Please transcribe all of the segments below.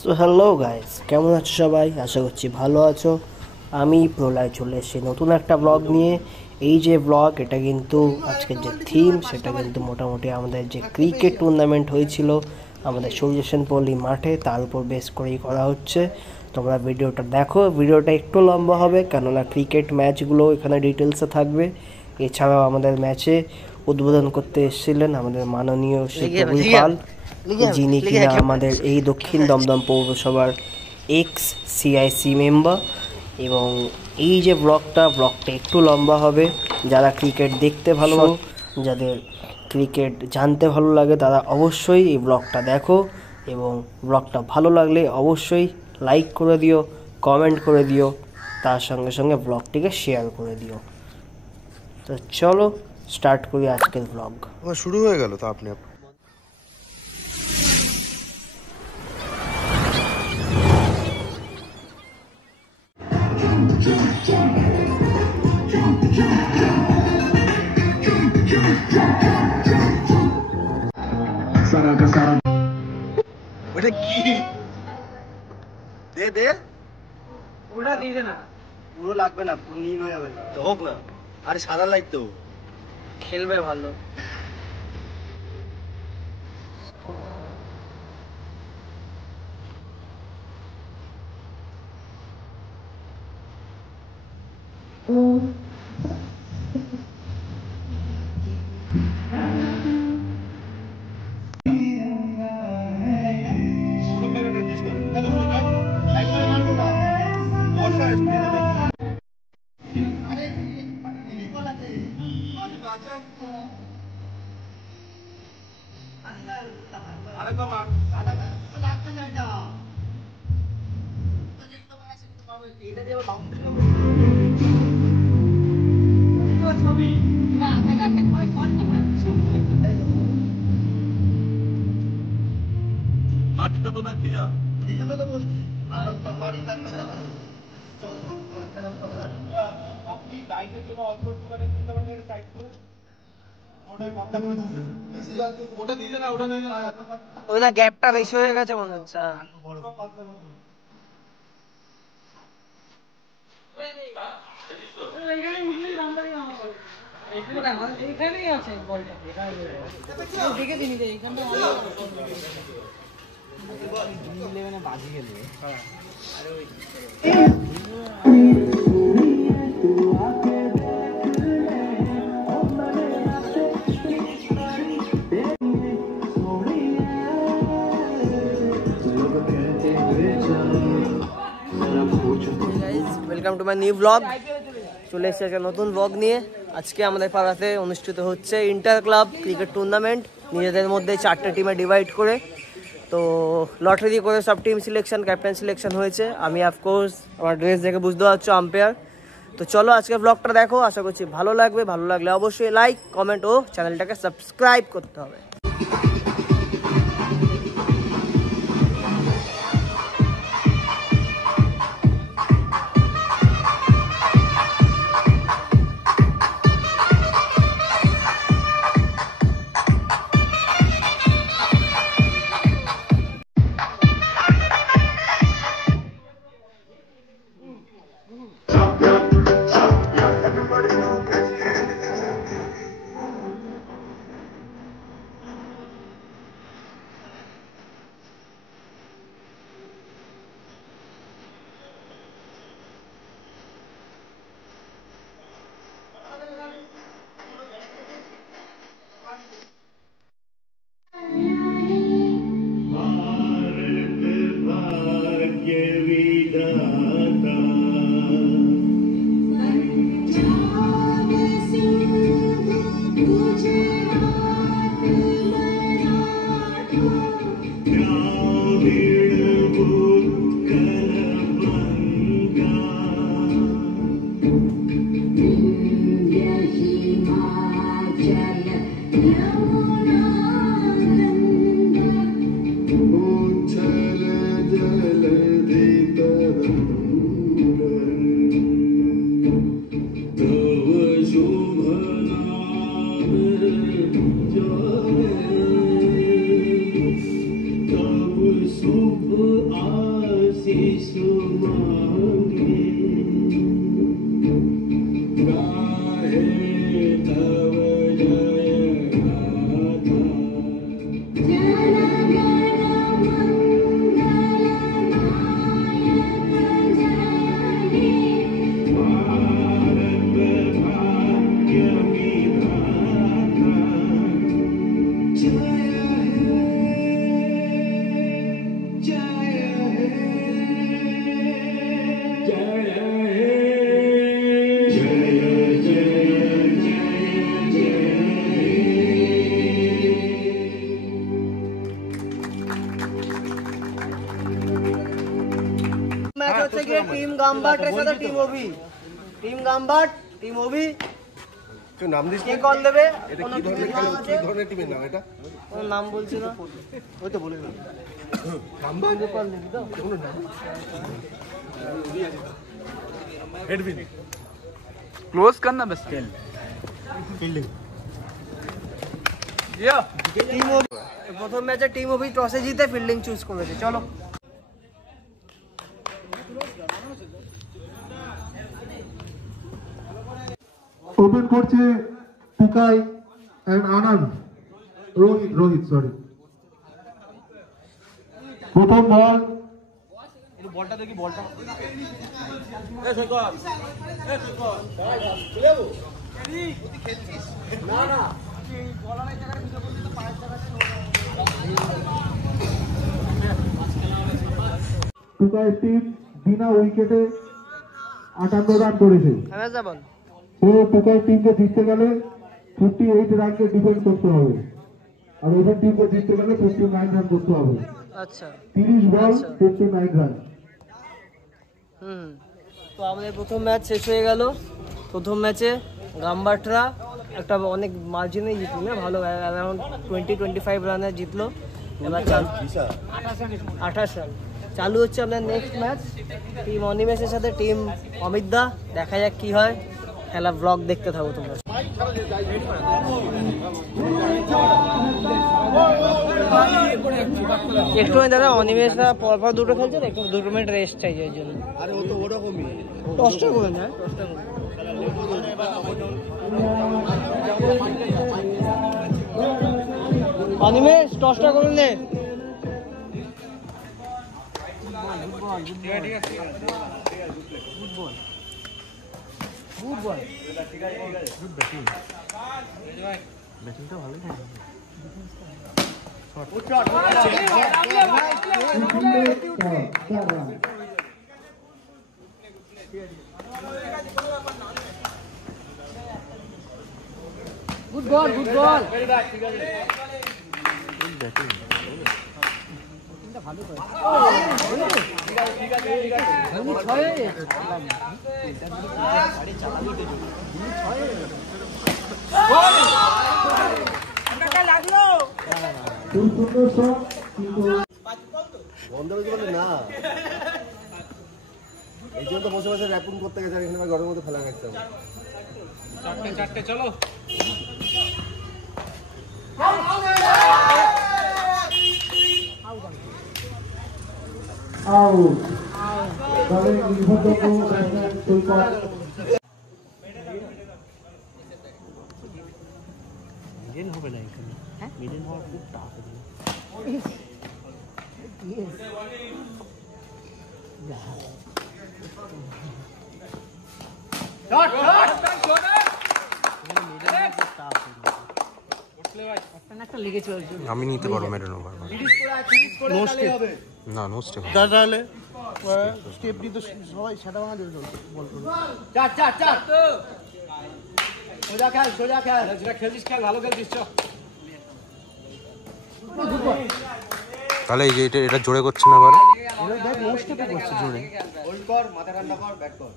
So hello guys, কেমন আছো সবাই? আশা করছি ভালো আছো। আমি প্রলয় চলে এসেছি নতুন একটা ব্লগ নিয়ে। এই যে ব্লগ, এটা কিন্তু আজকের যে থিম সেটা কিন্তু মোটামুটি আমাদের যে ক্রিকেট টুর্নামেন্ট হয়েছিল আমাদের সূর্যসেনপল্লী মাঠে, তার উপর বেস করেই করা হচ্ছে। তোমরা ভিডিওটা দেখো, ভিডিওটা একটু লম্বা হবে কেননা ক্রিকেট ম্যাচগুলো এখানে ডিটেলসে থাকবে। এছাড়াও আমাদের ম্যাচে উদ্বোধন করতে এসেছিলেন আমাদের মাননীয় শ্রী প্রবীর পাল, যিনি কিনা আমাদের এই দক্ষিণ দমদম পৌরসভার এক্স সিআইসি মেম্বার। এবং এই যে ব্লগটা একটু লম্বা হবে। যারা ক্রিকেট দেখতে ভালোবাসো, যাদের ক্রিকেট জানতে ভালো লাগে, তারা অবশ্যই এই ব্লগটা দেখো। এবং ব্লগটা ভালো লাগলে অবশ্যই লাইক করে দিও, কমেন্ট করে দিও, তার সঙ্গে সঙ্গে ব্লগটিকে শেয়ার করে দিও। তো চলো স্টার্ট করি আজকের ব্লগ। শুরু হয়ে গেল তো আপনি ওটা কি দে দে ওটা দিয়ে না, পুরো লাগবে না, পুরো নীল হয়ে যাবে। তো হোক না, আরে সাদা লাইট তো খেলবে ভালো। ওটা গ্যাপটা বেশি হয়ে গেছে মনে হচ্ছে। এখানেই আছে বলটা, দেখে দিন এইখানটা বাজি খেলবে। Welcome to my new blog. চলে এসেছে একটা নতুন ব্লগ নিয়ে। আজকে আমাদের পাড়াতে অনুষ্ঠিত হচ্ছে ইন্টার ক্লাব ক্রিকেট টুর্নামেন্ট, নিজেদের মধ্যে 4টে টিমে ডিভাইড করে। তো লটারি করে সব টিম সিলেকশন, ক্যাপ্টেন সিলেকশন হয়েছে। আমি অফকোর্স আমার ড্রেস দেখে বুঝতে পারছো আম্পায়ার। তো চলো আজকে ব্লগটা দেখো, আশা করছি ভালো লাগবে। ভালো লাগলে অবশ্যই লাইক, কমেন্ট ও চ্যানেলটাকে সাবস্ক্রাইব করতে হবে। टीम गाम्बाट टीम ओबी टीम गाम्बाट टीम ओबी নাম দিস কে কল দেবে এটা কি ধরনের টিমের নাম এটা কোন নাম বলছিল ওই তো বলে দিলাম গাম্बाट কল দেবি তো কোন নাম एडविन क्लोज करना बस ফিল্ডিং या টিম ওবি প্রথম ম্যাচে টিম ওবি টসে জিতে ফিল্ডিং চুজ করেছে চলো ওপেন করছে টুকাই এন্ড আনন্দ রোহিত সরি প্রথম বল বলটা দেখি বলটা টুকাই টিম বিনা উইকেটে 58 রান করেছে হ্যাঁ যাবন ও টুকাই টিমকে জিততে গেলে 58 রানকে ডিফেন্ড করতে হবে আর ওদের টিমকে জিততে গেলে 59 রান করতে হবে আচ্ছা 30 বল 59 রান তো আমাদের প্রথম ম্যাচ শেষ হয়ে গেল প্রথম ম্যাচে গাম্বাটরা একটা অনেক মার্জিনে জিতলো না ভালো অ্যারাউন্ড 20-25 রানে জিতলো এবার 28 রান চালু হচ্ছে আপনার নেক্সট ম্যাচ টিম অনিমেষের সাথে টিম অমিত দা দেখা যাক কি হয় খেলা ব্লগ দেখতে থাকো তোমরা একটু দাদা অনিমেষরা পরপর দুটো খেলছে একটু 2 মিনিট রেস্ট চাই এর জন্য আরে ও তো ওরকমই টসটা করে না টসটা করে অনিমেষ টসটা করে নে গুড বল ব্যাটিংটা ভালো থাকে গুড বল গুড বল ভালো করে বন্ধ হয়েছে বলে না এই জন্য তো বসে বসে র্যাপিং করতে গেছে এখানে ঘরের মধ্যে ফেলা গেছে চারটে চলো আউট তবে নির্ভরযোগ্য ব্যাটসম্যান টুকাই মিডল হবে না এখানে হ্যাঁ মিডল হওয়া খুব টাফ আমি নিতে পারবো ম্যাডাম ওভার না নো স্টেপ তাহলে স্টেপ দিতে সবাই সেটা বানা দেবে বল করবে চার সোজা খেল যেটা খেলছিস খেল ভালো খেলছিস চ তাহলে এই যে এটা জোরে করছে না আবার দেখ নো স্টেপে করছে জোরে হোল্ড কর মাথা ঠান্ডা কর ব্যাক কর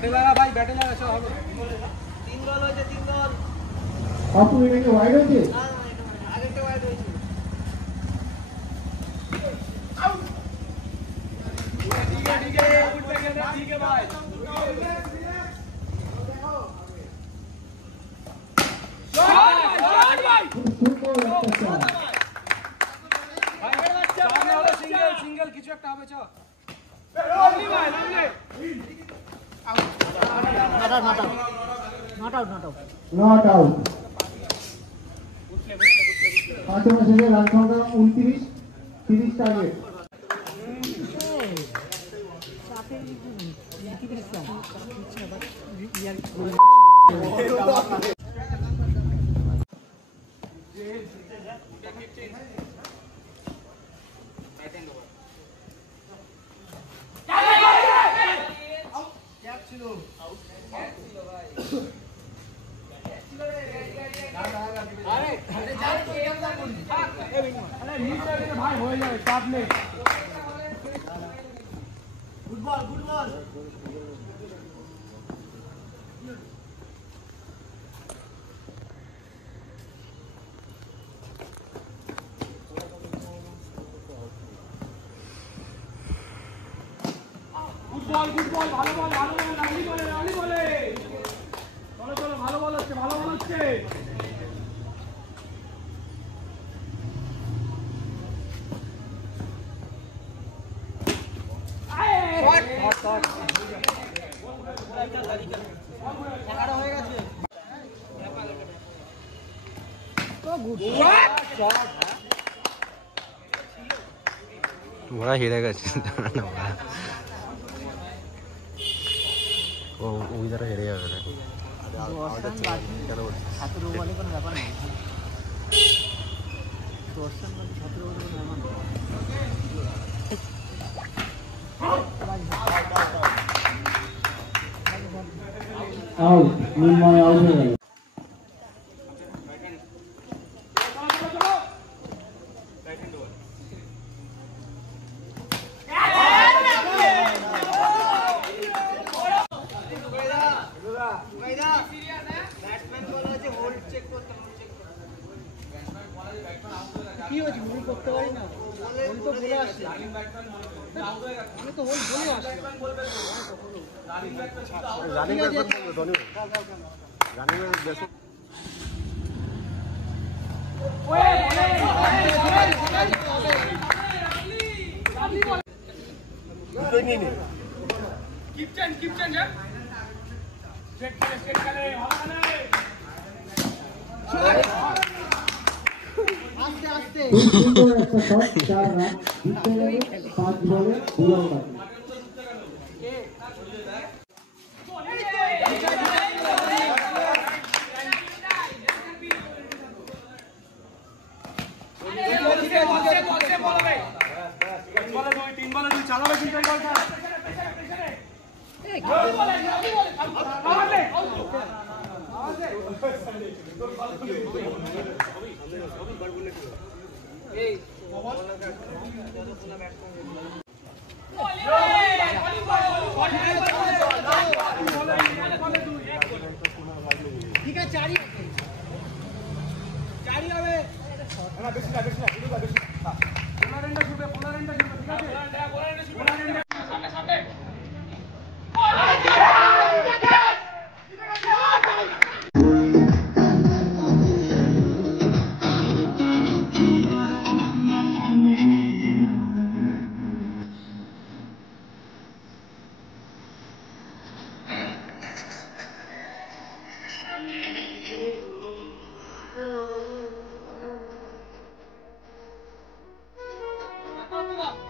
ব্যাটে লাগা ভাই, ব্যাটে লাগা, চল হবে। আপু এটা কি ওয়াইড হয়েছে? ঠিক है उठ पे खेलना, ठीक है भाई। সিঙ্গেল সিঙ্গেল কিছু একটা হবে, চল লাভলি ভাই, লাভলি। Not out. পাঁচজন শেষে রান সংখ্যা 29, 30 টার্গেট। ভাই হয়ে যাবে, চাপ নেই। গুড বল, ভালো বল, লাভলি বলে, লাভলি বলে। চলো চলো, ভালো বল হচ্ছে, ভালো বল হচ্ছে। ওরা হেরে গেছে না ওরা, ও ওই দ্বারা হেরে যাবে না। আউট, নির্ময় আউট হয়ে গেল। কি হয়েছে ভুল করতে পারি না, ভুল তো বলে আসছে, আমি তো ভুল বলে আসছি। কিপচেন হ্যাঁ, চেক খেলে, ভালো খেলে। আস্তে আস্তে সুন্দর একটা শট, 4 রান, জিততে গেলে 5 বলে 2 রান বাকি। চালাবে কিন্তু এই বলটা। ঠিক আছে, চারি হবে। বেশি না, বেশি না, বেশি না। পোলারেন্ডা ছুটে, পোলারেন্ডা ছুটে, ঠিক আছে? পোলারেন্ডা সামনে সামনে।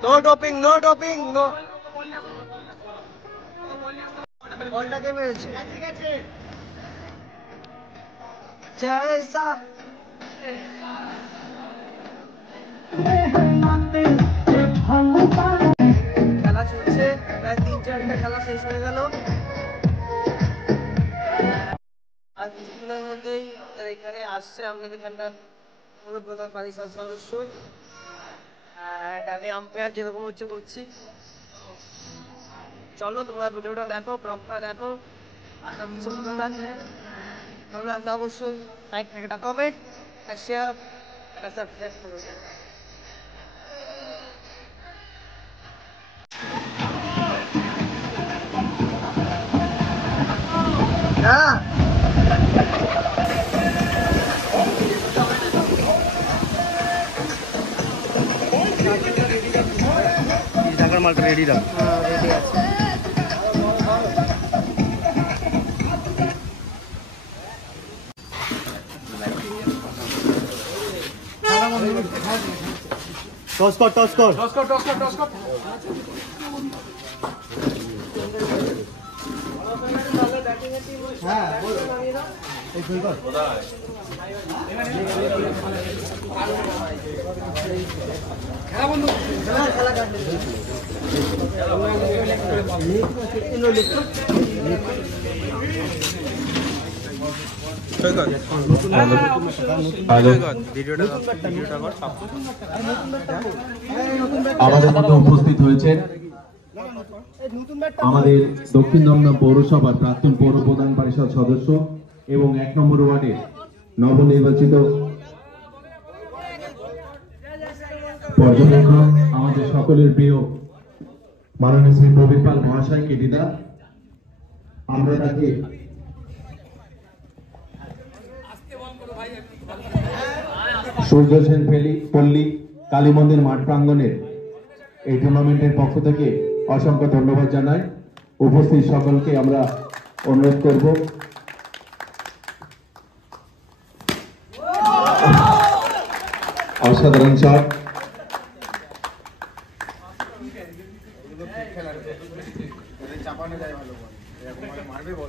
No doping, no doping, no. বলটাকে মেরেছে জয়সা। খেলা চলছে, প্রায় 3-4টা খেলা শেষ হয়ে গেল। আর কিছুদিনের মধ্যেই এখানে আসছে আমাদের এখানকার প্রধান পারিষদ সদস্য। আমি আম্পায়ার যেরকম হচ্ছে করছি। চলো তোমরা ভিডিওটা দেখো, ব্লগটা দেখো। আশা করি সুন্দর লাগবে। ভালো লাগলে অবশ্যই লাইক একটা কমেন্ট আর শেয়ার আর সাবস্ক্রাইব করো। মালটা রেডি দাও। রেডি আছে। টস কর টস কর। টস কর টস কর টস কর। হ্যাঁ বলো এই কই কর খেলা বন্ধু। খেলা কাটলে আমাদের মধ্যে উপস্থিত হয়েছেন আমাদের দক্ষিণ দমদম পৌরসভার প্রাক্তন পৌর প্রধান পরিষদ সদস্য এবং 1 নম্বর ওয়ার্ডের নবনির্বাচিত পর্যবেক্ষক আমাদের সকলের প্রিয় মাননীয় শ্রী প্রবীর পাল মহাশয় কেটিদা। আমরা তাকে সূর্য সেন পল্লী কালী মন্দির মাঠ প্রাঙ্গণের এই টুর্নামেন্টের পক্ষ থেকে অসংখ্য ধন্যবাদ জানাই। উপস্থিত সকলকে আমরা অনুরোধ করব অসাধারণ শট।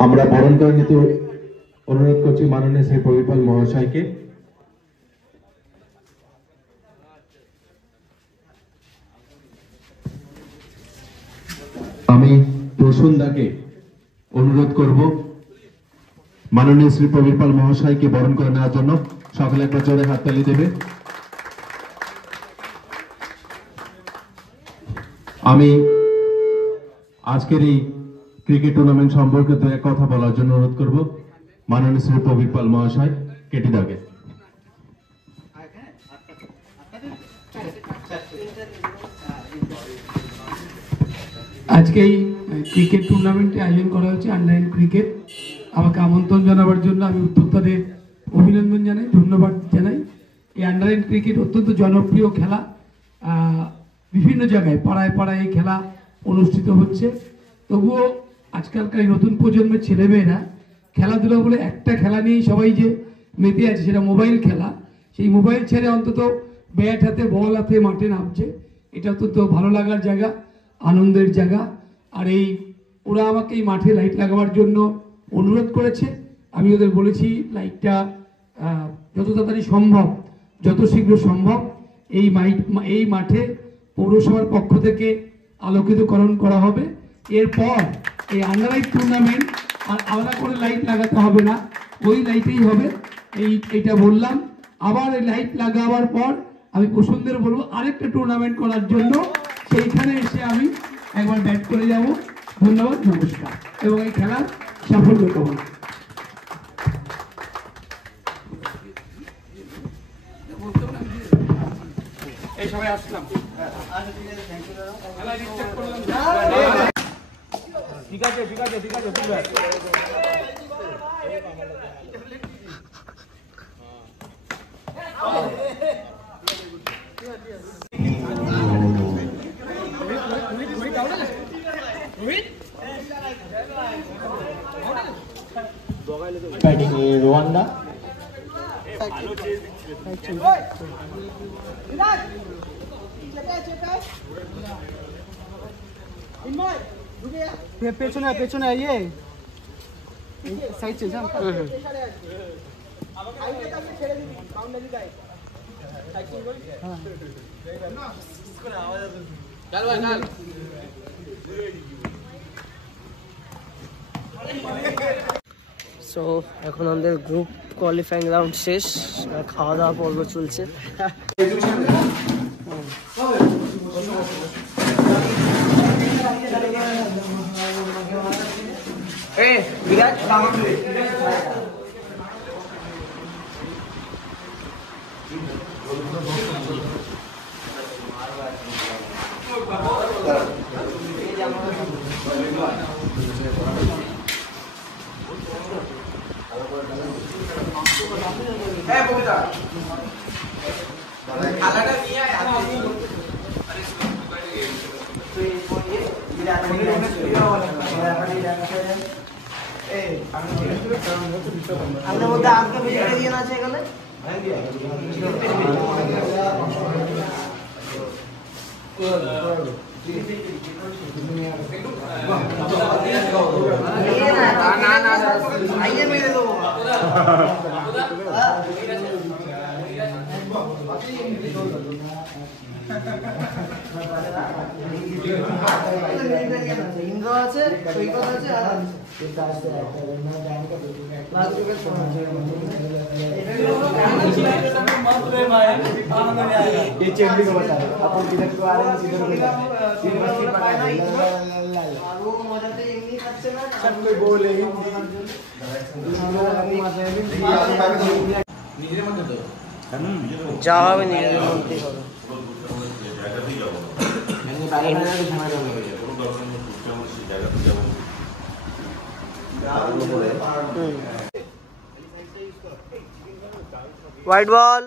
আমরা বরণ করে নিতে অনুরোধ করছি মাননীয় শ্রী প্রবীর পাল মহাশয়কে। আমি প্রসন্দাকে অনুরোধ করব মাননীয় শ্রী প্রবীর পাল মহাশয়কে বরণ করে নেওয়ার জন্য। সকলে একটা জোরে হাততালি দেবে। আমি আজকের এই ক্রিকেট টুর্নামেন্ট সম্পর্কে দু এক কথা বলার জন্য অনুরোধ করব মাননীয় শ্রী প্রবীর পাল মহাশয় কেটিদাকে। আজকে এই ক্রিকেট টুর্নামেন্টে আয়োজন করা হয়েছে আন্ডার ক্রিকেট। আমাকে আমন্ত্রণ জানাবার জন্য আমি উদ্যোক্তাদের অভিনন্দন জানাই, ধন্যবাদ জানাই। এই আন্ডার ক্রিকেট অত্যন্ত জনপ্রিয় খেলা। বিভিন্ন জায়গায় পাড়ায় পাড়ায় এই খেলা অনুষ্ঠিত হচ্ছে। তবুও আজকালকার নতুন প্রজন্মের ছেলেমেয়েরা খেলাধুলা বলে একটা খেলা নিয়েই সবাই যে মেতে আছে, সেটা মোবাইল খেলা। সেই মোবাইল ছেড়ে অন্তত ব্যাট হাতে বল হাতে মাঠে নামছে। এটা অত্যন্ত ভালো লাগার জায়গা, আনন্দের জায়গা। আর এই ওরা আমাকে এই মাঠে লাইট লাগাবার জন্য অনুরোধ করেছে। আমি ওদের বলেছি লাইটটা যত তাড়াতাড়ি সম্ভব, যত শীঘ্র সম্ভব এই মাঠে পৌরসভার পক্ষ থেকে আলোকিতকরণ করা হবে। এরপর এই আন্ডার টুর্নামেন্ট আর আলাদা করে লাইট লাগাতে হবে না, ওই লাইটেই হবে। এইটা বললাম। আবার এই লাইট লাগাবার পর আমি পছন্দের বলবো আরেকটা টুর্নামেন্ট করার জন্য, সেইখানে এসে আমি একবার ব্যাট করে যাব। ধন্যবাদ, নমস্কার এবং এই খেলার সাফল্য কামনা। এই সবাই আসলাম। ঠিক আছে ঠিক আছে ঠিক আছে ঠিক আছে। Batting Rwanda. পেছনে পেছনে ইয়ে সাইড চেঞ্জ। সো এখন আমাদের গ্রুপ কোয়ালিফাইং রাউন্ড শেষ, খাওয়া দাওয়া পর্ব চলছে। আপনার মধ্যে আজকে ভেজিটেরিয়ান আছে এখানে? না না আইয়ে মেরে দেবো। ইন্দ্র আছে, সৈকত আছে, আর ये चेंडी को बता अपन किधर को आ रहे हैं किधर सब कोई बोले যা হবে নিজেদের মধ্যেই হবে। হোয়াইট বল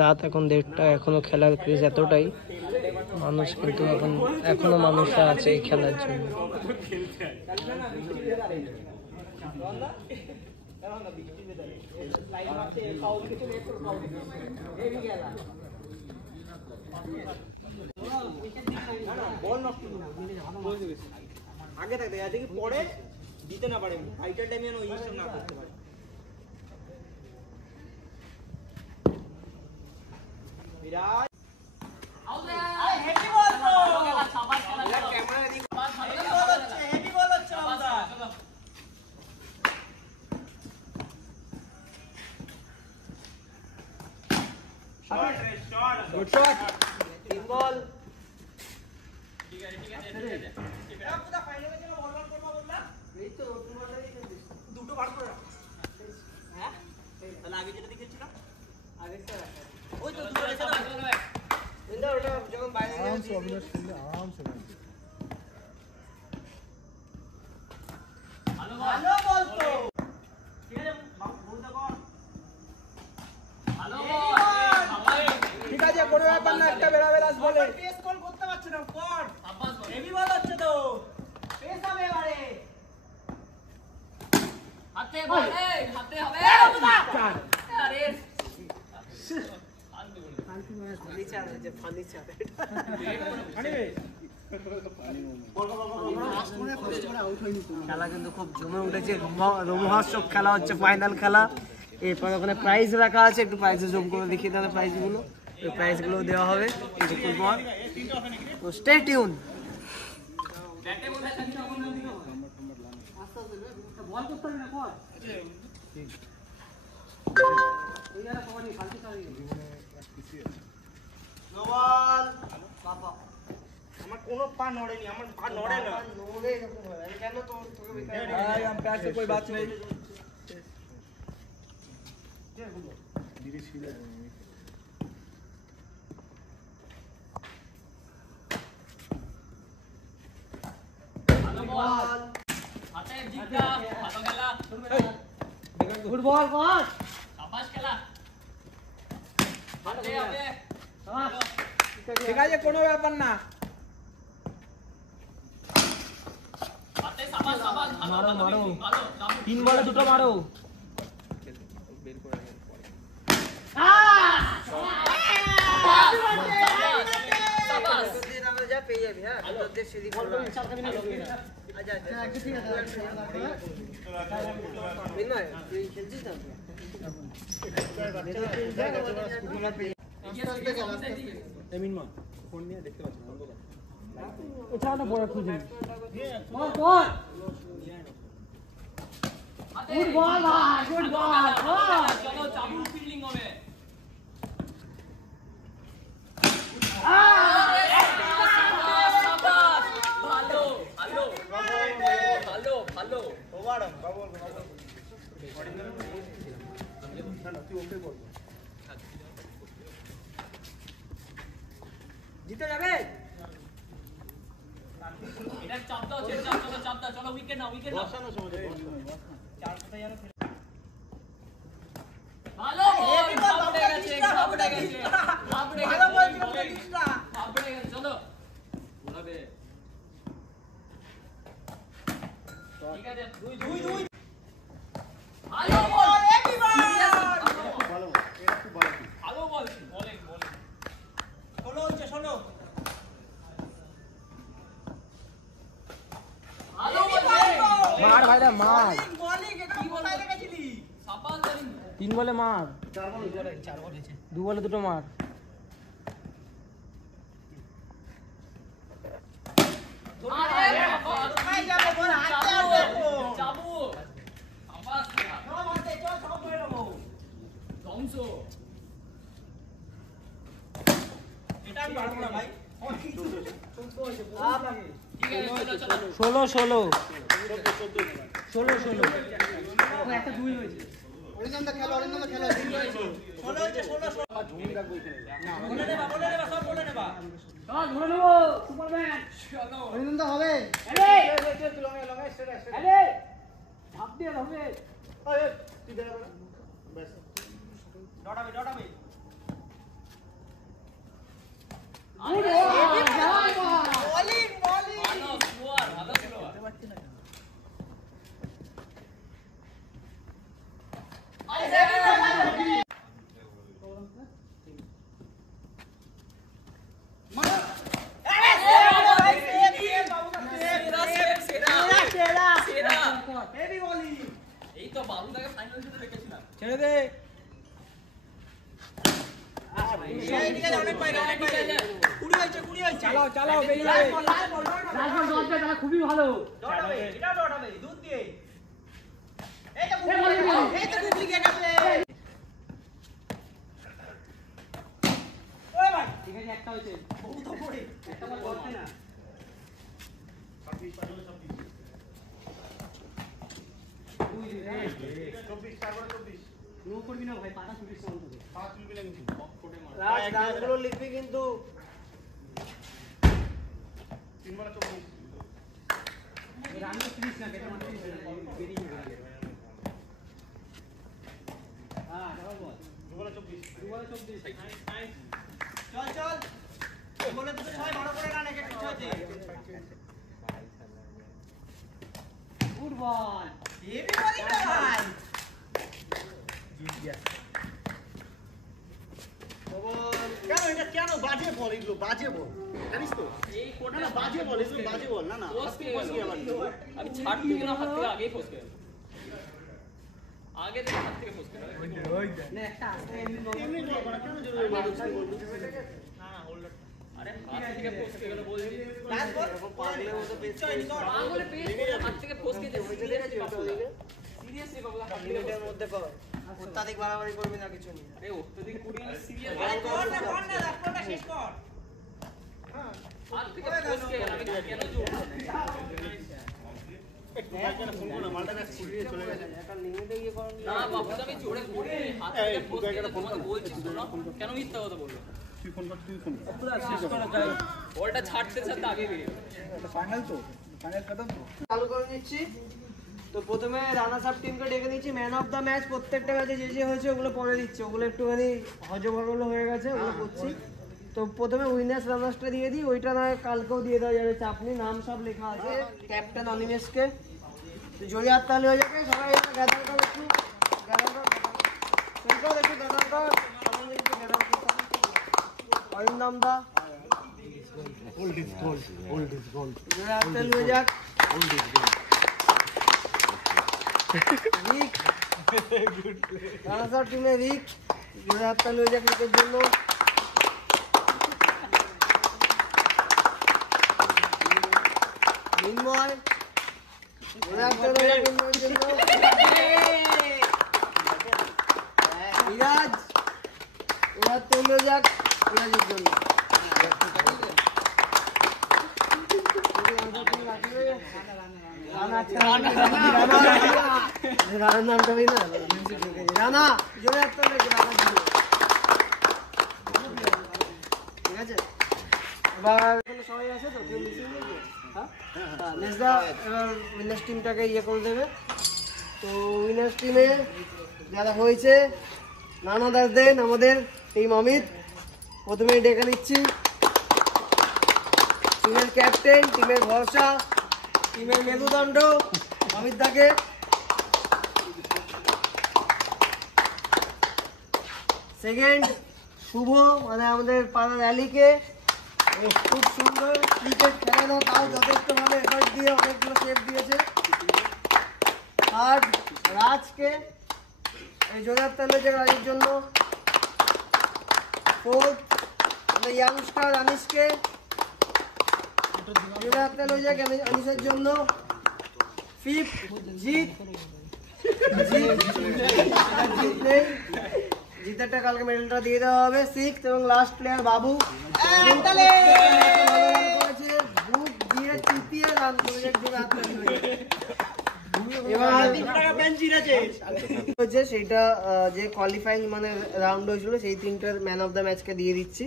রাত এখন 1:30, এখনো খেলার ক্রেজ এতটাই, মানুষ কিন্তু এখনো মানুষরা আছে এই খেলার জন্য। আগে থাকতে দেখি পরে দিতে না পারে, ফাইটার টাইমে যেন ইনস্টল না করতে পারে। বিরাট হেভি বল তো, ক্যামেরা দিক হেভি বল হচ্ছে আমরা। গুড শট, তিন বল। ঠিক আছে ঠিক আছে ঠিক আছে, পুরো ফাইনালে যেন বল বল করব বললা, এই তো দুটো বার করে রাখ। হ্যাঁ তাহলে আগে যেটা দেখেছিলাম আগে স্যার ওই তো দুটো রেখে দাও ইন্দা, ওটা যখন বাইরে আরাম সে আরাম সে ভালো বল তো, ঠিক আছে বল দা কর, ভালো বল ঠিক আছে, কোনো ব্যাপার না, একটা বেরাবে লাস্ট বলে পেস কল করতে পারছ না, কর আব্বাস বল, হেভি বল হচ্ছে তো, পেস হবে এবারে, হাতে বল, এই হাতে হবে, আরে ফার্নিচার আছে, ফার্নিচার খেলা কিন্তু খুব জমে উঠেছে, রোমহর্ষক খেলা হচ্ছে, ফাইনাল খেলা। এরপর ওখানে প্রাইজ রাখা আছে, একটু প্রাইজে জম করে দেখিয়ে তাহলে প্রাইজগুলো, ওই প্রাইজগুলো দেওয়া হবে কিছুক্ষণ পর, তো স্টে টিউন। আমার কোনো পা নড়েনি, আমার পা নড়ে না, নড়ে এরকম হয়, আমি কেন তোকে ভাই हम पैर से कोई बात नहीं, धीरे धीरे হাতে জিগা ভালো খেলা, গুড বল বস, শাবাশ খেলা, হাতে হবে, ঠিক আছে কোনো ব্যাপার না, হাতে শাবাশ শাবাশ, মারো মারো, তিন বলে দুটো মারো, শাবাশ যা পেয়ে যাবি। হ্যাঁ তোদের সিঁড়ি করো, আচ্ছা আচ্ছা ঠিক আছে বিনয় তুই খেলছিস না, এমিনমা ফোন নিয়ে দেখতে পাচ্ছি অন্ধকার, এছাড়া বড় খুঁজে বল বল গুড বল ভাই, গুড বল। চলো চাবু ফিল্ডিং হবে। ভালো ভালো ভালো ভালো। জিতে যাবে। এটা চাপ দাও, চাপ দাও, চলো উইকেট নাও, উইকেট নাও। ভালো বল, ঘাবড়ে গেছে, ঘাবড়ে গেছে, ঘাবড়ে গেছে, ভালো বল, ঘাবড়ে গেছে, চলো ঘোরাবে। ঠিক আছে, দুই ভালো বল, ভালো বল, এটা খুব ভালো, ভালো বল, বোলিং ষোলো ভালো বল, মার ভাইরা মার, কি কোথায় লেগেছিলি? সাপাল জানি 3 বলে মার, 2 বলে 2 মার। ষোলো একটা 2 হয়েছে। এই তো বাবুদাকে ফাইনাল শুটে রেখেছিলাম। ছেড়ে দে। চালাও বেরিয়ে যাবে। খুবই ভালো। দুধ দিয়ে ঠিক আছে, একটা হয়েছে। একটা বল করতে না। লিখবি কিন্তু চল বলে দুটো ছয় ভালো করে রান এক একটা হয়েছে। গুড বল, হেভি বলিং ভাই। কেন এটা কেন বাজে বল, এগুলো বাজে বল জানিস তো? এই কোটা না বাজে বল, এগুলো বাজে বল। না আমি ছাড় থেকে না, হাত থেকে আগেই ফসকে আগে থেকে হাত থেকে ফসকে না একটা আসলে এমনি বল করা কেন জরুরি বল? আরে হাত থেকে ফসকে গেল বল দিবি। লাস্ট বল পাগলের মতো পেছ হয়নি তো। আঙুলে পেস করে হাত থেকে ফসকে দিয়েছে। সিরিয়াসলি বাবু হাত থেকে মিনিটের মধ্যে কর, অত্যাধিক বাড়াবাড়ি করবি না কিছু নেই। আরে অত্যধিক কুড়ি সিরিয়াস শেষ কর। হাত থেকে ফসকে গেল, আমি কেন জোর একটু বাইকটা ফোন করো, মালটা ব্যাস ছুটিয়ে চলে গেছে। একটা লিমিটে গিয়ে কর। না বাবু আমি জোরে করি, হাত থেকে ফসকে গেল, তোমাকে বলছি শোনো, কেন মিথ্যা কথা বলছো? তুই ফোন কর, তুই ফোন কর। বলটা ছাড়তে ছাড়তে আগে বেরিয়ে গেল। ফাইনাল তো, ফাইনাল খতম তো। চালু করে নিচ্ছি। তো প্রথমে রানার্স আপ টিমকে ডেকে নিচ্ছি। ম্যান অফ দ্য ম্যাচ প্রত্যেকটা ম্যাচে যে হয়েছে ওগুলো পরে দিচ্ছে, ওগুলো একটুখানি হজবরল হয়ে গেছে, ওগুলো করছি। তো প্রথমে উইনার্স রানার্সটা দিয়ে দিই, ওইটা না হয় কালকেও দিয়ে দেওয়া যাবে, চাপ নেই। নাম সব লেখা আছে, ক্যাপ্টেন অনিমেষকে। জড়ি হাততালি হয়ে যাবে, সবাই গ্যাদার কর, একটু গ্যাদার কর, একটু গ্যাদার কর, অরিন্দম দা জড়ি হাততালি হয়ে যাক। রিক রানার্স আপ টিমে রিক জোরে হাততালি হয়ে যাক রিকের জন্য। মিনময় বিরাজ এবার তৈরি যাক বিরাজের জন্য। রানার নামটা বলি না, রানা জোরে হাত তোলো, রানা জোরে। ঠিক আছে, এবার সবাই আছে তো, কেউ মিসিং নেই তো? হ্যাঁ, মেজদা এবার উইনার্স টিমটাকে ইয়ে করে দেবে। তো উইনার্স টিমে যারা হয়েছে নাম আদার দেন আমাদের টিম অমিত। প্রথমেই ডেকে নিচ্ছি টিমের ক্যাপ্টেন, টিমের ভরসা, টিমের মেরুদণ্ড অমিত দাকে। সেকেন্ড শুভ, মানে আমাদের পাড়ার অ্যালিকে, খুব সুন্দর ক্রিকেট খেলানো, তাও যথেষ্টভাবে এফার্ট দিয়ে অনেকগুলো সেভ দিয়েছে। থার্ড রাজকে, এই জোরার তালের রাজের জন্য। ফোর্থ আমাদের ইয়াংস্টার আনিসকে, জোরার তাল হয়ে যায় আনিসের জন্য। ফিফথ জিৎ, জিৎ নেই, জিতেরটা কালকে মেডেলটা দিয়ে দেওয়া হবে। সিক্সথ এবং লাস্ট প্লেয়ার বাবু, বুক দিয়ে চিপিয়ে রান করেছে। সেইটা যে কোয়ালিফাইং মানে রাউন্ড হয়েছিল সেই তিনটার ম্যান অফ দ্য ম্যাচকে দিয়ে দিচ্ছি।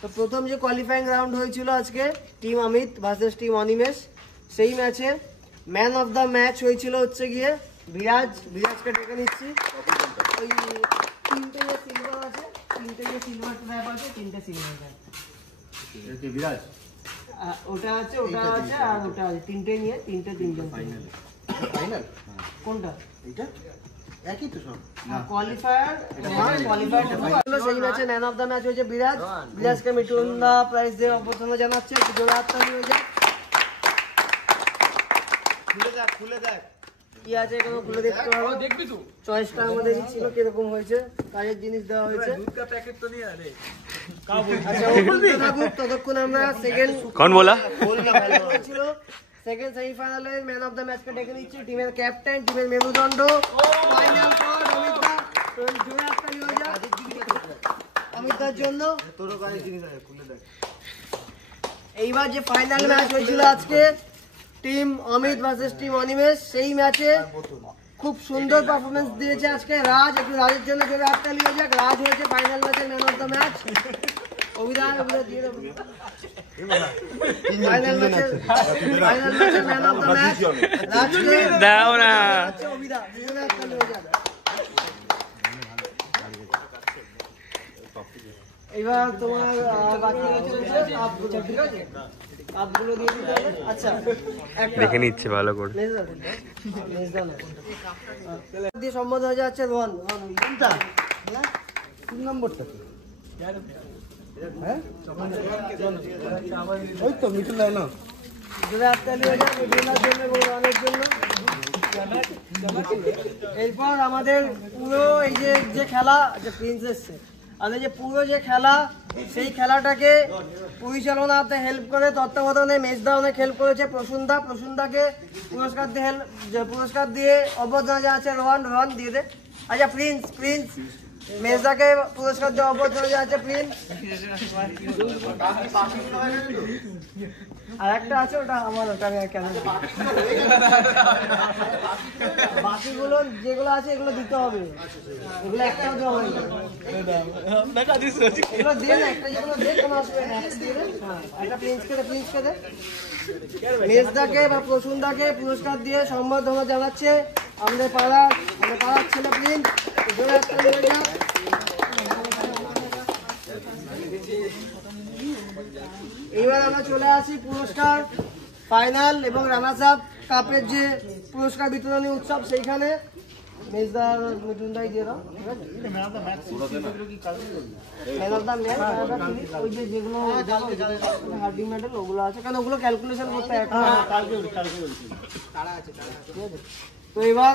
তো প্রথম যে কোয়ালিফাইং রাউন্ড হয়েছিল আজকে team Amit versus team Animesh, সেই ম্যাচে ম্যান অফ দ্য ম্যাচ হয়েছিল হচ্ছে গিয়ে বিরাজ। বিরাজকে ডেকে নিচ্ছি। ওই তিনটে যে সিলভার আছে, তিনটে যে সিলভার ট্র্যাপ আছে, তিনটে সিলভার ট্র্যাপ বিরাজ, ওটা আছে, ওটা আছে, আর ওটা আছে, তিনটে নিয়ে তিনজন ফাইনাল। ফাইনাল কোনটা? এইটা একই তো সব কোয়ালিফায়ার। সেই ম্যাচে ম্যান অফ দ্য ম্যাচ হয়েছে বিরাজ। বিরাজকে মিঠুন দা প্রাইজ দিয়ে অভ্যর্থনা জানাচ্ছে। জোড়া হাততালি হয়ে যায়। খুলে দেখ কি আছে, এখানে খুলে দেখতে হবে। দেখবি তো চয়েসটা আমাদের ছিল কিরকম হয়েছে, কাজের জিনিস দেওয়া হয়েছে। ততক্ষণ আমরা সেকেন্ড ছিল সেকেন্ড সেমিফাইনালের ম্যান অফ দ্য ম্যাচকে ডেকে নিচ্ছি। টিমের ক্যাপ্টেন, টিমের মেরুদণ্ড, ফাইনাল ফর অমিত দা। জোরে হাততালি হয়ে যায় অমিত দার জন্য। এইবার যে ফাইনাল ম্যাচ হয়েছিল আজকে team Amit versus team Animesh, সেই ম্যাচে খুব সুন্দর পারফরমেন্স দিয়েছে আজকে রাজ। একটু রাজের জন্য জোরে হাততালি হয়ে যাক। রাজ হয়েছে ফাইনাল ম্যাচের ম্যান অফ দ্য ম্যাচ। অভিধান দিয়ে দেবো ফাইনাল ম্যাচের ম্যান অফ দ্য ম্যাচ রাজকে দাও না। অভিধান জোরে হাততালি হয়ে যাক। এবার তোমার বাকি রয়েছে কাপগুলো, ঠিক আছে? কাপগুলো দিয়ে দিতে হবে। আচ্ছা, দেখে নিচ্ছে ভালো করে। দিয়ে সম্মত হয়ে যাচ্ছে রোহন। কোনটা তিন নম্বরটা? ওই তো মিঠুন দাও না। জোরে হাততালি হয়ে যায় মিঠুনের জন্য এবং রোহনের জন্য। এরপর আমাদের পুরো এই যে খেলা, যে প্রিন্স এসছে, আমাদের যে পুরো যে খেলা, সেই খেলাটাকে পরিচালনাতে হেল্প করে তত্ত্বাবধানে মেজদা অনেক হেল্প করেছে। প্রসূনদাকে পুরস্কার দিয়ে অভ্যর্থনা জানাচ্ছে রোহন দিয়ে দে। আচ্ছা প্রিন্স মেজদাকে পুরস্কার দিয়ে অভ্যর্থনা জানাচ্ছে প্রিন্স। আর একটা আছে, ওটা আমার, ওটা আমি কেন বাকিগুলো যেগুলো আছে এগুলো দিতে হবে, এগুলো একটাও দেওয়া হয়নি। এগুলো দিয়ে না, একটা যেগুলো দিয়ে কোনো আসবে না, একটা দিয়ে দে। হ্যাঁ, একটা প্রিন্সকে দে। মেজদাকে বা প্রসূনদাকে পুরস্কার দিয়ে সম্বর্ধনা জানাচ্ছে আমাদের পাড়ার ছেলে প্রিন্স। এইবার আমরা চলে আসি পুরস্কার ফাইনাল এবং রানার্স আপ কাপের যে পুরস্কার বিতরণী উৎসব, সেইখানে মেজদার মিঠুনদাই দিয়ে দাও। ঠিক আছে, ম্যান অফ দ্য ম্যাচ ওই যে যেগুলো হার্ডিং মেডেল ওগুলো আছে, কারণ ওগুলো ক্যালকুলেশন করতে একটা। ঠিক আছে, তো এবার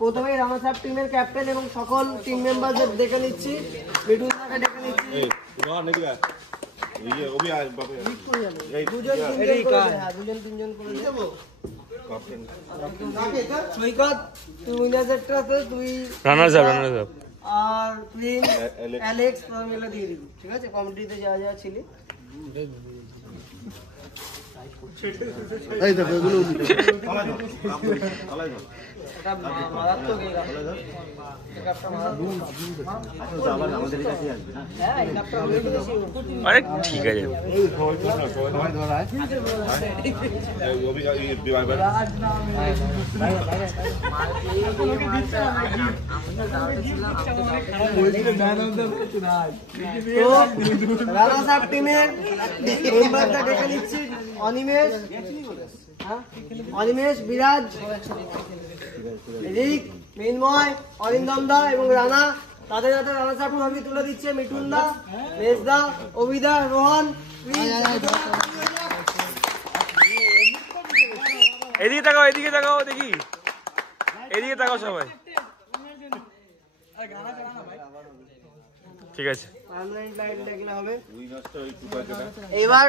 প্রথমেই রানার্স আপ টিমের ক্যাপ্টেন এবং সকল টিম মেম্বারদের ডেকে নিচ্ছি। মিঠুনদাকে ডেকে নিচ্ছি। দুজন তিনজন করে দেবো। সৈকত তুই উইনার্সেরটা তো তুই রানার্স আপ আর প্রিন্স অ্যালেক্স মিলে দিয়ে দিবি, ঠিক আছে? কমিটিতে যা যা ছিলি মারাত্মক আরে ঠিক আছে রানার্স টিমের মেম্বারটা ডেকে নিচ্ছি। অনিমেষ, বিরাজ, রিক, মিনময়, অরিন্দম দা এবং রানা। তাদের হাতে রানার্স আপ ট্রফি তুলে দিচ্ছে মিঠুন দা, মেজদা, অভিদা, রোহন। এদিকে তাকাও দেখি, এদিকে তাকাও সবাই, ঠিক আছে। এবার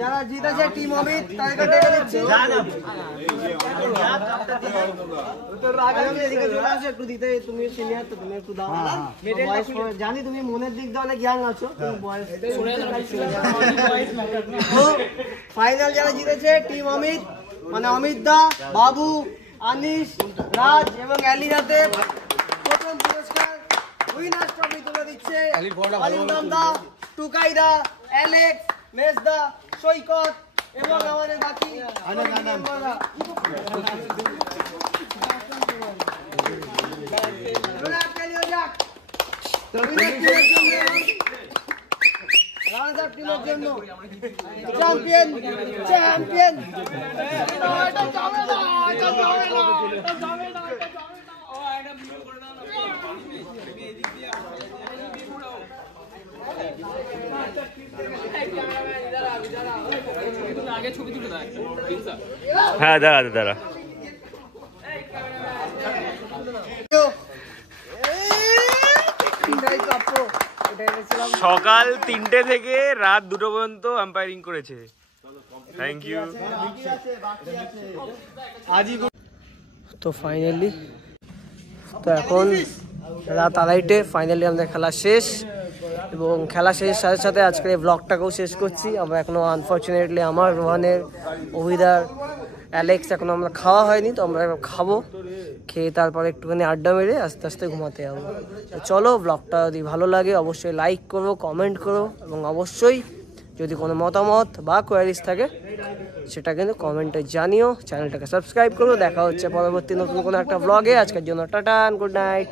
যারা জিতেছে টিম অমিত তাদেরকে ডেকে নিচ্ছি। এদিকে চলে আসো একটু দিতে, তুমি সিনিয়র তো তুমি একটু দাও। জানি তুমি মনের দিক দিয়ে অনেক ইয়াং আছো, ফাইনাল যারা জিতেছে টিম অমিত, মানে অমিত দা, বাবু, আনিস, রাজ এবং অ্যালির হাতে প্রথম পুরস্কার উইনার্স ট্রফি তুলে দিচ্ছে অরিন্দম দা, টুকাই দা, অ্যালেক্স, মেজদা, সৈকত এবং আমাদের বাকি মেম্বাররা। চ্যাম্পিয়ন চ্যাম্পিয়ন হ্যাঁ দাঁড়া সকাল 3টে থেকে রাত 2টো পর্যন্ত আম্পায়ারিং করেছে। Thank you. তো ফাইনালি তো এখন রাত 2:30 ফাইনালি আমাদের খেলা শেষ, এবং খেলা শেষের সাথে সাথে আজকের এই ব্লগটাকেও শেষ করছি। আমরা এখনও আনফর্চুনেটলি আমার, রোহানের, অভিদার, অ্যালেক্স এখনও আমরা খাওয়া হয়নি, তো আমরা খাবো, খেয়ে তারপরে একটুখানি আড্ডা মেরে আস্তে আস্তে ঘুমাতে যাবো। তো চলো, ব্লগটা যদি ভালো লাগে অবশ্যই লাইক করো, কমেন্ট করো, এবং অবশ্যই যদি কোনো মতামত বা কোয়ারিজ থাকে সেটা কিন্তু কমেন্টে জানিও। চ্যানেলটাকে সাবস্ক্রাইব করো। দেখা হচ্ছে পরবর্তী নতুন কোনো একটা ব্লগে। আজকের জন্য টাটা, গুড নাইট।